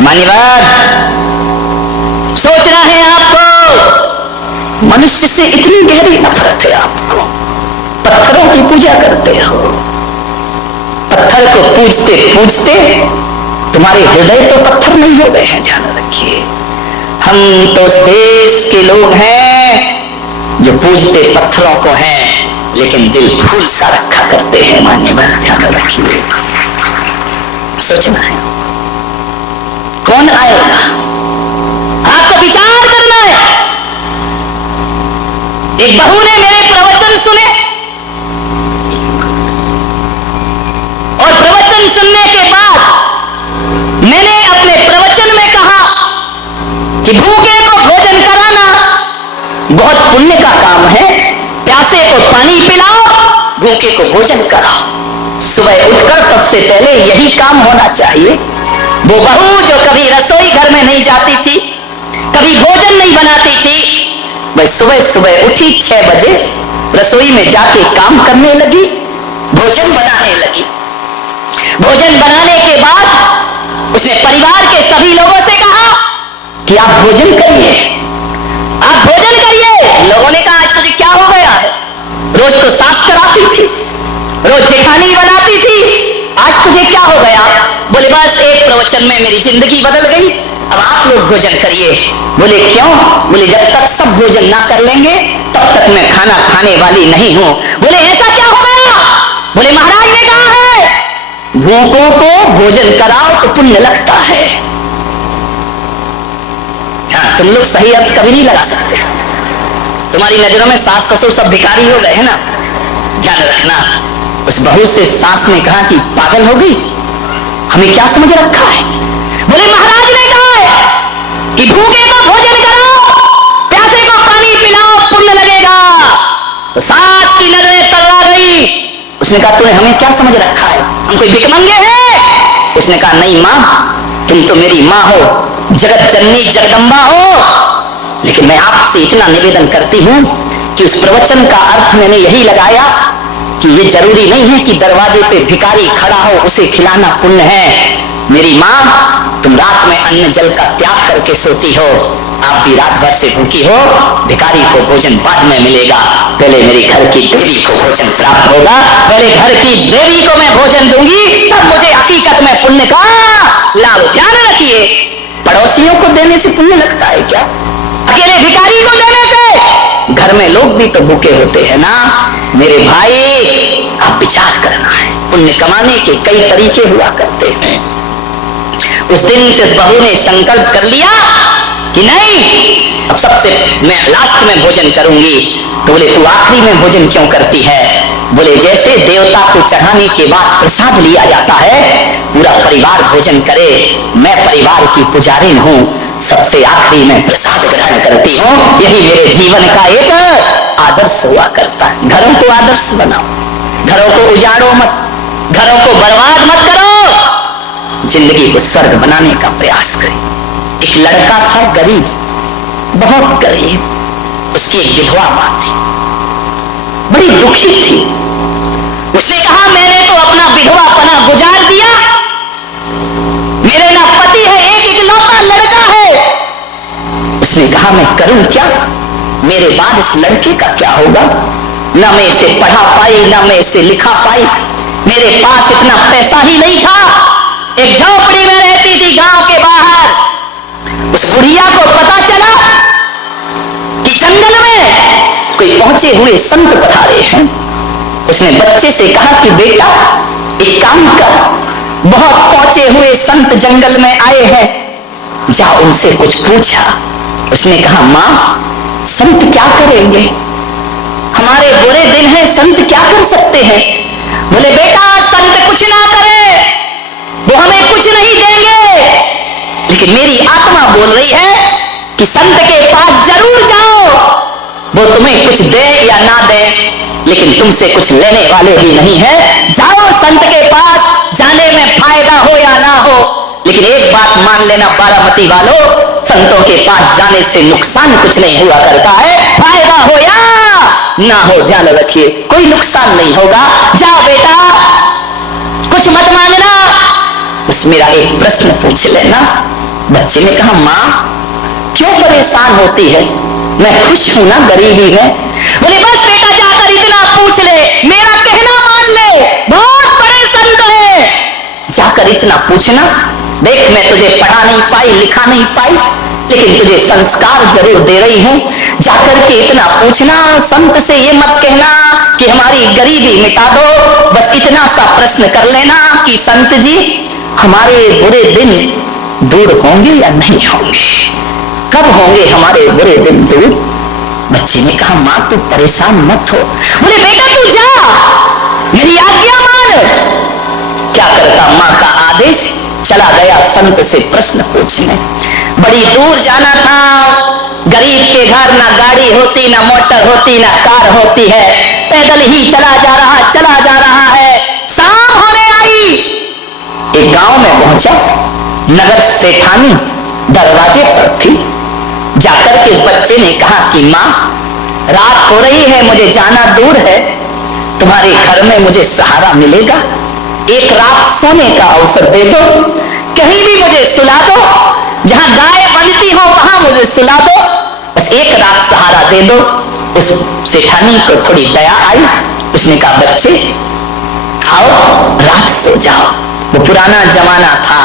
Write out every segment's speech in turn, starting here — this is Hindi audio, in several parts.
मान्यवर, सोचना है आपको, मनुष्य से इतनी गहरी नफरत है आपको, पत्थरों की पूजा करते हो। पत्थर को पूजते पूजते तुम्हारे हृदय तो पत्थर नहीं हो गए हैं, ध्यान रखिए। हम तो उस देश के लोग हैं जो पूजते पत्थरों को हैं, लेकिन दिल फूल सा रखा करते हैं। मान्यवर, ध्यान रखिए, सोचना है कौन आएगा, आपको विचार करना है। एक बहू ने मेरे प्रवचन सुने और प्रवचन सुनने के बाद मैंने अपने प्रवचन में कहा कि भूखे को भोजन कराना बहुत पुण्य का काम है। प्यासे को पानी पिलाओ, भूखे को भोजन कराओ। सुबह उठकर सबसे पहले यही काम होना चाहिए। वो बहू जो कभी रसोई घर में नहीं जाती थी, कभी भोजन नहीं बनाती थी, वह सुबह सुबह उठी 6 बजे, रसोई में जाके काम करने लगी, भोजन बनाने लगी। भोजन बनाने के बाद उसने परिवार के सभी लोगों से कहा कि आप भोजन करिए, आप भोजन करिए। लोगों ने कहा आज तुझे क्या हो गया है, रोज तो सास कराती थी, रोज जेठानी बनाती थी, आज तुझे क्या हो गया? बोले बस एक प्रवचन में मेरी जिंदगी बदल गई, अब आप लोग भोजन करिए। बोले क्यों? बोले जब तक सब भोजन ना कर लेंगे तब तक मैं खाना खाने वाली नहीं हूं। बोले ऐसा क्या हो गया? बोले महाराज ने कहा है भूखों को भोजन कराओ तो पुण्य लगता है। हाँ, तुम लोग सही अर्थ कभी नहीं लगा सकते। तुम्हारी नजरों में सास ससुर सब भिखारी हो गए हैं ना, ध्यान रखना। उस बहू से सास ने कहा कि पागल हो गई, हमें क्या समझ रखा है? बोले महाराज ने कहा है कि भूखे को भोजन कराओ, प्यासे को पानी पिलाओ, पुण्य लगेगा। तो सास की नजरें तल्ला गई। उसने कहा तूने हमें क्या समझ रखा है, हम कोई भिखमंगे हैं? उसने कहा नहीं मां, तुम तो मेरी मां हो, जगत जननी जगदम्बा हो, लेकिन मैं आपसे इतना निवेदन करती हूं कि उस प्रवचन का अर्थ मैंने यही लगाया कि ये जरूरी नहीं है कि दरवाजे पे भिखारी खड़ा हो उसे खिलाना पुण्य है। मेरी माँ, तुम रात में अन्न जल का त्याग करके सोती हो, आप भी रात भर से भूखी हो, भिखारी को भोजन बाद में मिलेगा, पहले मेरी घर की देवी को भोजन प्राप्त होगा, पहले घर की देवी को मैं भोजन दूंगी, तब मुझे हकीकत में पुण्य का लाभ। ध्यान रखिए, पड़ोसियों को देने से पुण्य लगता है क्या? अकेले भिखारी को देने से? घर में लोग भी तो भूखे होते हैं ना। मेरे भाई, आप विचार करना है, पुण्य कमाने के कई तरीके हुआ करते हैं। उस दिन से बहू ने संकल्प कर लिया कि नहीं, अब सबसे मैं लास्ट में भोजन करूंगी। तो बोले तू आखिरी में भोजन क्यों करती है? बोले जैसे देवता को चढ़ाने के बाद प्रसाद लिया जाता है, पूरा परिवार भोजन करे, मैं परिवार की पुजारिन हूँ, सबसे आखिरी में प्रसाद ग्रहण करती हूँ। यही मेरे जीवन का एक आदर्श हुआ करता है। घरों को आदर्श बनाओ, घरों को उजाड़ो मत, घरों को बर्बाद मत करो, जिंदगी को स्वर्ग बनाने का प्रयास करें। एक लड़का था गरीब, बहुत गरीब, उसकी एक विधवा मां थी, बड़ी दुखी थी। उसने कहा मैंने तो अपना विधवापना गुजार दिया, मेरे ना पति है, एक इकलौता लड़का है। उसने कहा मैं करूं क्या, मेरे बाद इस लड़के का क्या होगा? ना मैं इसे पढ़ा पाई, ना मैं इसे लिखा पाई, मेरे पास इतना पैसा ही नहीं था। एक झोपड़ी में रहती थी गांव के बाहर। उस बुढ़िया को पता चला कि जंगल में कोई पहुंचे हुए संत पधारे हैं। उसने बच्चे से कहा कि बेटा एक काम कर, बहुत पहुंचे हुए संत जंगल में आए हैं, जा उनसे कुछ पूछा। उसने कहा मां, संत क्या करेंगे, हमारे बुरे दिन हैं, संत क्या कर सकते हैं? बोले बेटा संत कुछ ना करे, वो हमें कुछ नहीं देंगे, लेकिन मेरी आत्मा बोल रही है कि संत के पास जरूर जाओ, वो तुम्हें कुछ दे या ना दे, लेकिन तुमसे कुछ लेने वाले भी नहीं है। जाओ संत के पास, जाने में फायदा हो या ना हो, लेकिन एक बात मान लेना बारामती वालों, संतों के पास जाने से नुकसान कुछ नहीं हुआ करता है, फायदा हो या ना हो, ध्यान रखिए, कोई नुकसान नहीं होगा। जाओ बेटा, कुछ मत मांगना, बस मेरा एक प्रश्न पूछ लेना, बच्चे ने कहा, माँ क्यों परेशान होती है, मैं खुश हूं ना गरीबी में। बोले बस बेटा जाकर इतना पूछ ले, मेरा कहना मान ले, बहुत बड़े संत है, जाकर इतना पूछना। देख मैं तुझे पढ़ा नहीं पाई, लिखा नहीं पाई, लेकिन तुझे संस्कार जरूर दे रही हूं, जाकर के इतना पूछना। संत से ये मत कहना कि हमारी गरीबी मिटा दो, बस इतना सा प्रश्न कर लेना कि संत जी हमारे बुरे दिन दूर होंगे या नहीं होंगे, कब होंगे हमारे बुरे दिन दूर। बच्चे ने कहा, माँ तू परेशान मत हो। बोले बेटा तू जा, मेरी आज्ञा मान। क्या करता, माँ का आदेश, चला गया संत से प्रश्न पूछने। बड़ी दूर जाना था, गरीब के घर ना गाड़ी होती, ना मोटर होती, ना कार होती है, पैदल ही चला जा रहा है। शाम होने आई, एक गांव में पहुंचा, नगर सेठानी दरवाजे पर थी। जाकर के इस बच्चे ने कहा कि माँ रात हो रही है, मुझे जाना दूर है, तुम्हारे घर में मुझे सहारा मिलेगा, एक रात सोने का अवसर दे दो, कहीं भी मुझे सुला दो, जहां गाय बनती हो वहां मुझे सुला दो, बस एक रात सहारा दे दो। उस सेठानी को थोड़ी दया आई, उसने कहा बच्चे आओ रात सो जाओ। वो पुराना जमाना था,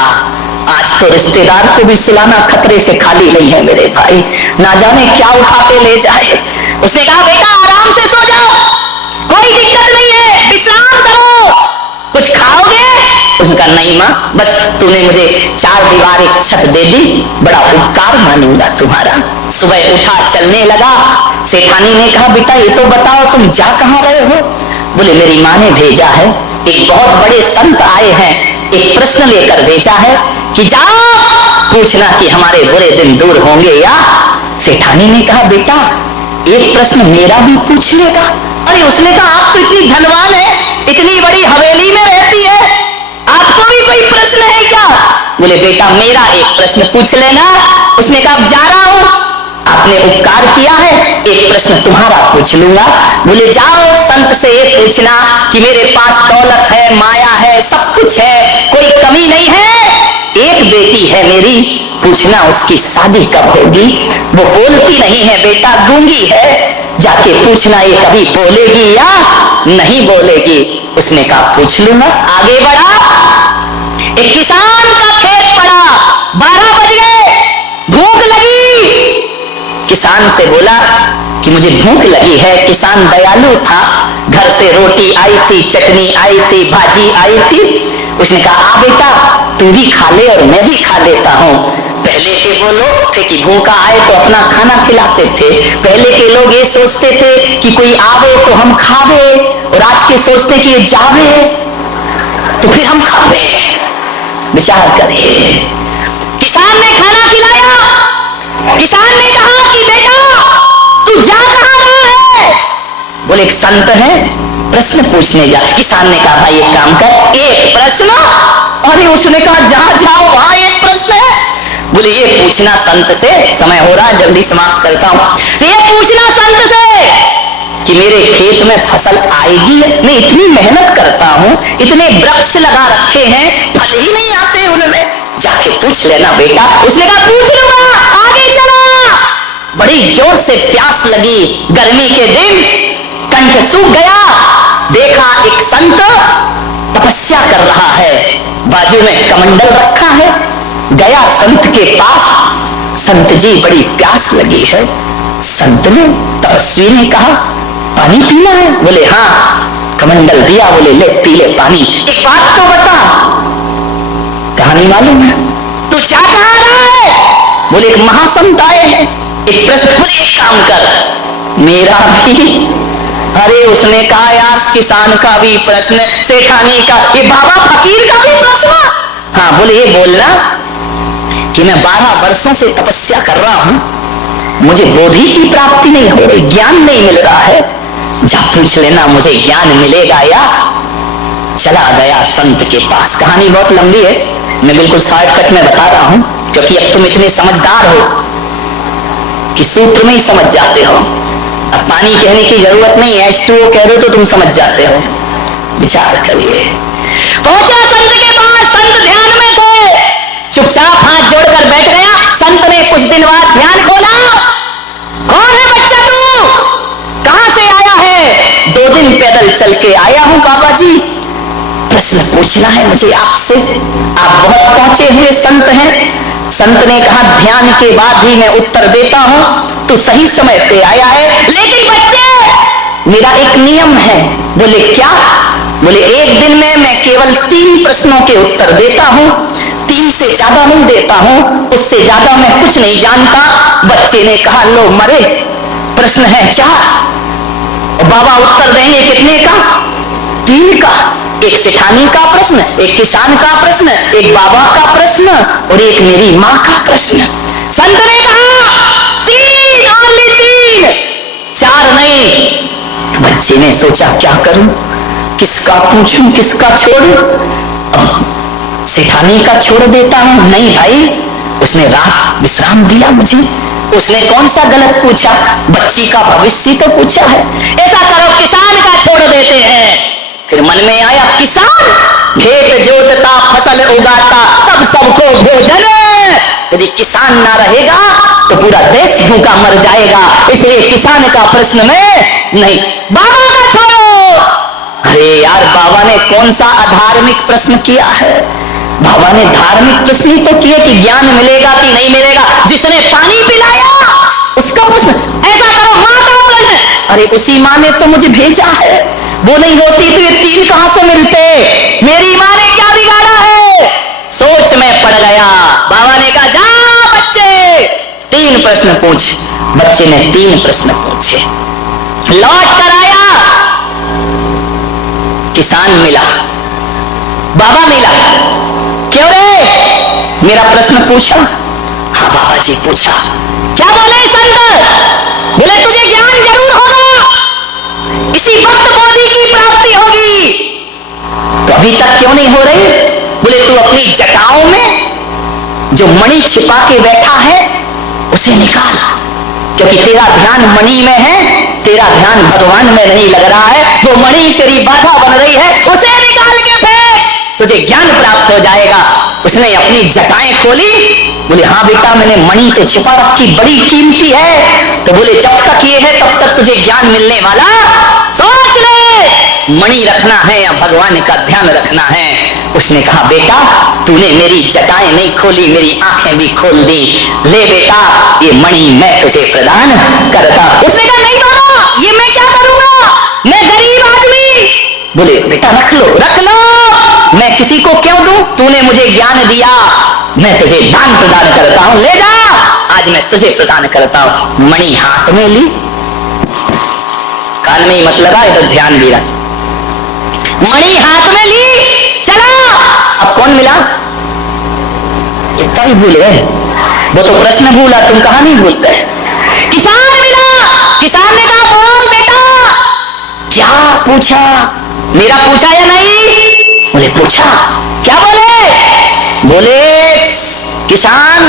आज तो रिश्तेदार को भी सुलाना खतरे से खाली नहीं है मेरे भाई, ना जाने क्या उठा के ले जाए। उसने कहा बेटा आराम से सो जाओ, कोई दिक्कत नहीं है, विश्राम करो, कुछ खाओगे? उसने कहा नहीं माँ, बस तूने मुझे 4 दीवार एक छत दे दी, बड़ा उपकार मानूंगा तुम्हारा। सुबह उठा चलने लगा। सेठानी ने कहा बेटा ये तो बताओ तुम जा कहाँ रहे हो? बोले मेरी माँ ने भेजा है, एक बहुत बड़े संत आए हैं, एक प्रश्न लेकर भेजा है कि जाओ पूछना कि हमारे बुरे दिन दूर होंगे या। सेठानी ने कहा बेटा एक प्रश्न मेरा भी पूछ लेगा। अरे उसने कहा आप तो इतनी धनवान है, इतनी बड़ी हवेली में रहती है, आपको भी कोई प्रश्न है क्या? बोले बेटा मेरा एक प्रश्न पूछ लेना। उसने कहा जा रहा हूं, आपने उपकार किया है, एक प्रश्न तुम्हारा पूछ लूंगा। बोले जाओ संत से ये पूछना कि मेरे पास दौलत है, माया है, सब कुछ है, कोई कमी नहीं है, एक बेटी है मेरी, पूछना उसकी शादी कब होगी। वो बोलती नहीं है बेटा, गूंगी है, जाके पूछना ये कभी बोलेगी या नहीं बोलेगी। उसने कहा पूछ लूंगा। आगे बढ़ा, एक किसान का खेत पड़ा, 12 बजे, भूख लगी। किसान से बोला कि मुझे भूख लगी है। किसान दयालु था, घर से रोटी आई थी, चटनी आई थी, भाजी आई थी। उसने कहा आ बेटा तू भी खा ले और मैं भी खा लेता हूँ। पहले के वो लोग थे कि भूखा आए तो अपना खाना खिलाते थे, पहले के लोग ये सोचते थे कि कोई आवे तो हम खावे, और आज के सोचते कि जावे तो फिर हम खावे। विचार करिए, किसान ने खाना खिलाया, किसान ने कहा कि बेटा तू जा कहां रहा है? बोले एक संत है, प्रश्न पूछने जा। किसान ने कहा भाई एक काम कर, एक प्रश्न? अरे उसने कहा जहां जाओ वहां एक प्रश्न है। बोले ये पूछना संत से, समय हो रहा जल्दी समाप्त करता हूं, ये पूछना संत से कि मेरे खेत में फसल आएगी? मैं इतनी मेहनत करता हूं, इतने वृक्ष लगा रखे हैं, फल ही नहीं आते उनमें, जाके पूछ लेना बेटा। उसने कहा पूछ लूंगा, आगे चला। बड़ी जोर से प्यास लगी, गर्मी के दिन, कंठ सूख गया। देखा एक संत तपस्या कर रहा है, बाजू में कमंडल रखा है। गया संत के पास, संत जी बड़ी प्यास लगी है। संत ने, तपस्वी ने कहा पानी पीना है? बोले हाँ। कमंडल दिया, बोले ले पी ले पानी। एक बात तो बता, कहानी मालूम है? तू जा कहां रहा है? बोले एक महासंत आए हैं, एक प्रश्न। बोले एक काम कर, मेरा भी। अरे उसने कहा यार किसान का भी प्रश्न, सेठानी का, ये बाबा फकीर का भी प्रश्न। हाँ बोले ये बोलना कि मैं 12 वर्षों से तपस्या कर रहा हूं, मुझे बोधि की प्राप्ति नहीं हो रही, ज्ञान नहीं मिल रहा है, जा पूछ लेना मुझे ज्ञान मिलेगा या। चला गया संत के पास। कहानी बहुत लंबी है, मैं बिल्कुल शॉर्टकट में बता रहा हूं, क्योंकि अब तुम इतने समझदार हो कि सूत्र में ही समझ जाते हो। अब पानी कहने की जरूरत नहीं है, H2O कह दो तो तुम समझ जाते हो। विचार करिए। पहुंचा संत के पास, संत ध्यान में थे, चुपचाप हाथ जोड़कर बैठ गए। चल के आया हूं बाबा जी, प्रश्न पूछना है मुझे आपसे। आप बहुत पहुंचे हुए संत हैं। संत ने कहा ध्यान के बाद ही मैं उत्तर देता हूं, तो सही समय पे आया है। लेकिन बच्चे, मेरा एक नियम है। बोले क्या? बोले एक दिन में मैं केवल 3 प्रश्नों के उत्तर देता हूं, 3 से ज्यादा नहीं देता हूं, उससे ज्यादा मैं कुछ नहीं जानता। बच्चे ने कहा लो मरे, प्रश्न है 4 और बाबा उत्तर देंगे कितने का? 3 का। एक सेठानी का प्रश्न, एक किसान का प्रश्न, एक बाबा का प्रश्न और एक मेरी माँ का प्रश्न। संत ने कहा 3, ओनली 3, 4 नहीं। बच्चे ने सोचा क्या करूं, किसका पूछूं, किसका छोड़ूं? अब सेठानी का छोड़ देता हूं। नहीं भाई, उसने रात विश्राम दिया मुझे। उसने कौन सा गलत पूछा? बच्ची का भविष्य तो पूछा है। ऐसा करो किसान का छोड़ देते हैं। फिर मन में आया किसान खेत जोतता फसल उगाता तब सबको भोजन, यदि किसान ना रहेगा तो पूरा देश भूखा मर जाएगा, इसलिए किसान का प्रश्न में नहीं। बाबा का छोड़ो। अरे यार, बाबा ने कौन सा अधार्मिक प्रश्न किया है? बाबा ने धार्मिक प्रश्न ही तो किए कि ज्ञान मिलेगा कि नहीं मिलेगा। जिसने पानी पिलाया उसका प्रश्न। ऐसा करो माँ का प्रश्न। अरे उसी माँ ने तो मुझे भेजा है, वो नहीं होती तो ये 3 कहां से मिलते? मेरी माँ ने क्या बिगाड़ा है? सोच में पड़ गया। बाबा ने कहा जा बच्चे 3 प्रश्न पूछ। बच्चे ने 3 प्रश्न पूछे, लौट कर आया। किसान मिला, बाबा मिला। क्यों रे? मेरा प्रश्न पूछा? हाँ बाबा जी पूछा। क्या बोले संत? बोले तुझे ज्ञान जरूर होगा, इसी वक्त बोधि की प्राप्ति होगी। तो अभी तक क्यों नहीं हो रही? बोले तू अपनी जटाओं में जो मणि छिपा के बैठा है उसे निकाल, क्योंकि तेरा ध्यान मणि में है, तेरा ध्यान भगवान में नहीं लग रहा है। वो मणि तेरी बाधा बन रही है, उसे निकाल के फेंक, तुझे ज्ञान प्राप्त हो जाएगा। उसने अपनी जटाएं खोली। बोले हाँ बेटा, मैंने मणि तो छिपा रखी, बड़ी कीमती है। तो बोले जब तक ये है तब तक तुझे ज्ञान मिलने वाला। सोच ले, मणि रखना है या भगवान का ध्यान रखना है। उसने कहा बेटा तूने मेरी जटाएं नहीं खोली, मेरी आंखें भी खोल दी। ले बेटा, ये मणि मैं तुझे प्रदान करता। उसने कहा नहीं बाबा, ये मैं क्या करूंगा, मैं गरीब आदमी। बोले बेटा रख लो, रख लो, मैं किसी को क्यों दूं? तूने मुझे ज्ञान दिया, मैं तुझे दान प्रदान करता हूं, ले जा, आज मैं तुझे प्रदान करता हूं। मणि हाथ में ली, कान में ही मत लगा, इधर ध्यान दिया। मणि हाथ में ली, चला। अब कौन मिला? इतना ही भूल गए, वो तो प्रश्न भूला, तुम कहानी भूल गए। किसान मिला। किसान ने कहा बोल बेटा, क्या पूछा? मेरा पूछा या नहीं? बोले पूछा। क्या बोले? बोले किसान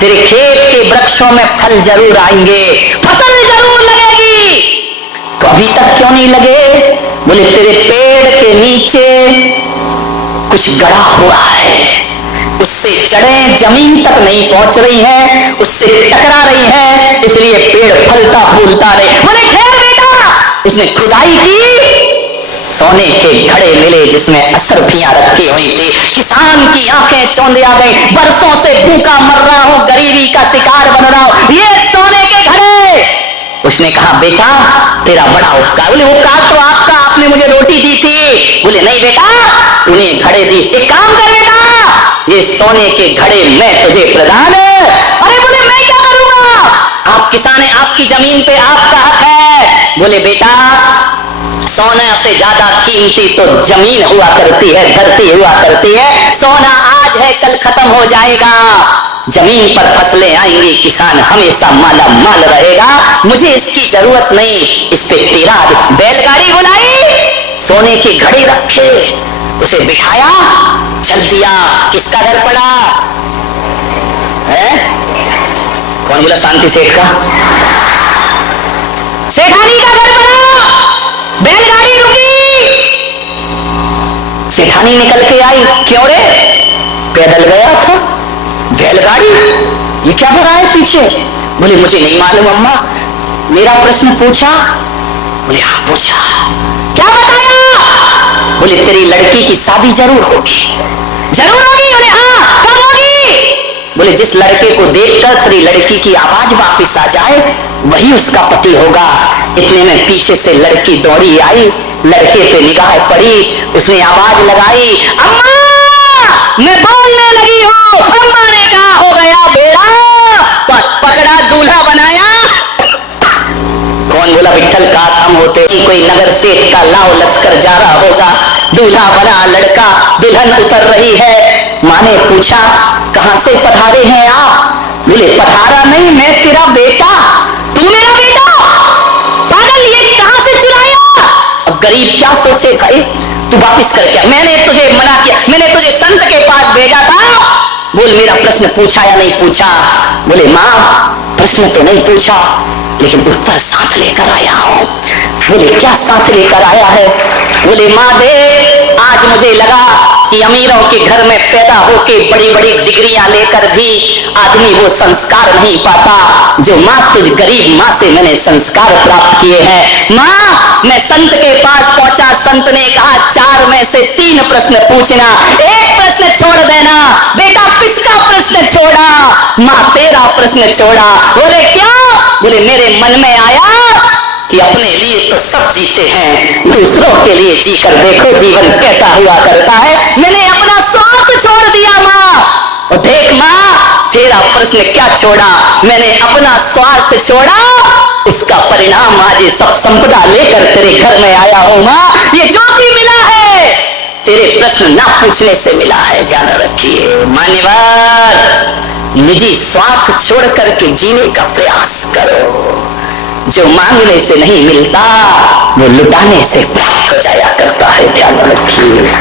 तेरे खेत के वृक्षों में फल जरूर आएंगे, फसल जरूर लगेगी। तो अभी तक क्यों नहीं लगे? बोले तेरे पेड़ के नीचे कुछ गड़ा हुआ है, उससे जड़ें जमीन तक नहीं पहुंच रही हैं, उससे टकरा रही हैं, इसलिए पेड़ फलता फूलता नहीं। बोले खैर बेटा, उसने खुदाई की, सोने के घड़े मिले जिसमें अशरफियां रखी हुई थी। किसान की आंखें चौंधे आ गई, बरसों से भूखा मर रहा हूं, गरीबी का शिकार बन रहा हूं, ये सोने के घड़े। उसने कहा बेटा तेरा बड़ा उपकार। बोले उपकार तो आपका, आपने मुझे रोटी दी थी। बोले नहीं बेटा, तूने घड़े दी, एक काम कर बेटा, ये सोने के घड़े मैं तुझे प्रदान। अरे बोले मैं क्या करूंगा? आप किसान है, आपकी जमीन पे आपका हक है। बोले बेटा सोना से ज्यादा कीमती तो जमीन हुआ करती है, धरती हुआ करती है। सोना आज है कल खत्म हो जाएगा, जमीन पर फसलें आएंगी, किसान हमेशा माला माल रहेगा। मुझे इसकी जरूरत नहीं, इस पे तेरा बैलगाड़ी बुलाई, सोने के घड़े रखे, उसे बिठाया, चल दिया। किसका घर पड़ा है? कौन बोला? शांति सेठ का। सेठानी का घर पड़ा, बैलगाड़ी रुकी, सेठानी निकल के आई। क्यों रे? पैदल गया था, बैलगाड़ी ये क्या भरा है पीछे? बोले मुझे नहीं मालूम अम्मा, मेरा प्रश्न पूछा? बोले हाँ पूछा। क्या बताया? बोले तेरी लड़की की शादी जरूर होगी। जरूर होगी? बोले हाँ, कब होगी? बोले जिस लड़के को देखकर तेरी लड़की की आवाज वापिस आ जाए वही उसका पति होगा। इतने में पीछे से लड़की दौड़ी आई, लड़के पे निगाह पड़ी, उसने आवाज लगाई, अम्मा मैं बोलने लगी हूँ। अम्मा ने कहा हो गया बेड़ा, पगड़ा दूल्हा बनाया। कौन बोला विठ्ठल काश हम होते। कोई नगर सेठ का लाव लश्कर जा रहा होगा, दूल्हा बना लड़का, दुल्हन उतर रही है। माँ ने पूछा कहां से पधारे हैं आप? बोले पधारा नहीं, मैं तेरा बेटा। तू मेरा बेटा? पागल, ये कहां से चुराया? अब गरीब क्या सोचे भाई, तू वापिस कर क्या? मैंने तुझे मना किया, मैंने तुझे संत के पास भेजा था। बोल मेरा प्रश्न पूछा या नहीं पूछा? बोले माँ प्रश्न तो नहीं पूछा लेकिन उत्तर साथ लेकर आया हूं। बोले क्या साथ लेकर आया है? बोले माँ देख, आज मुझे लगा कि अमीरों के घर में पैदा होके बड़ी बड़ी डिग्रियां लेकर भी आदमी वो संस्कार नहीं पाता जो माँ तुझ गरीब माँ से मैंने संस्कार प्राप्त किए हैं। माँ मैं संत के पास पहुंचा, संत ने कहा 4 में से 3 प्रश्न पूछना, 1 प्रश्न छोड़ देना। बेटा किसका प्रश्न छोड़ा? माँ तेरा प्रश्न छोड़ा। बोले क्यों? बोले मेरे मन में आया कि अपने लिए तो सब जीते हैं, दूसरों के लिए जीकर देखो जीवन कैसा हुआ करता है। मैंने अपना स्वार्थ छोड़ दिया माँ। और देख माँ तेरा प्रश्न क्या छोड़ा? मैंने अपना स्वार्थ छोड़ा, उसका परिणाम आज ये सब संपदा लेकर तेरे घर में आया हूँ माँ। ये जो भी मिला है तेरे प्रश्न ना पूछने से मिला है, ध्यान रखिए। मान्यवर निजी स्वार्थ छोड़ करके जीने का प्रयास करो। जो मांगने से नहीं मिलता वो लुटाने से प्राप्त हो जाया करता है, ध्यान रखिए।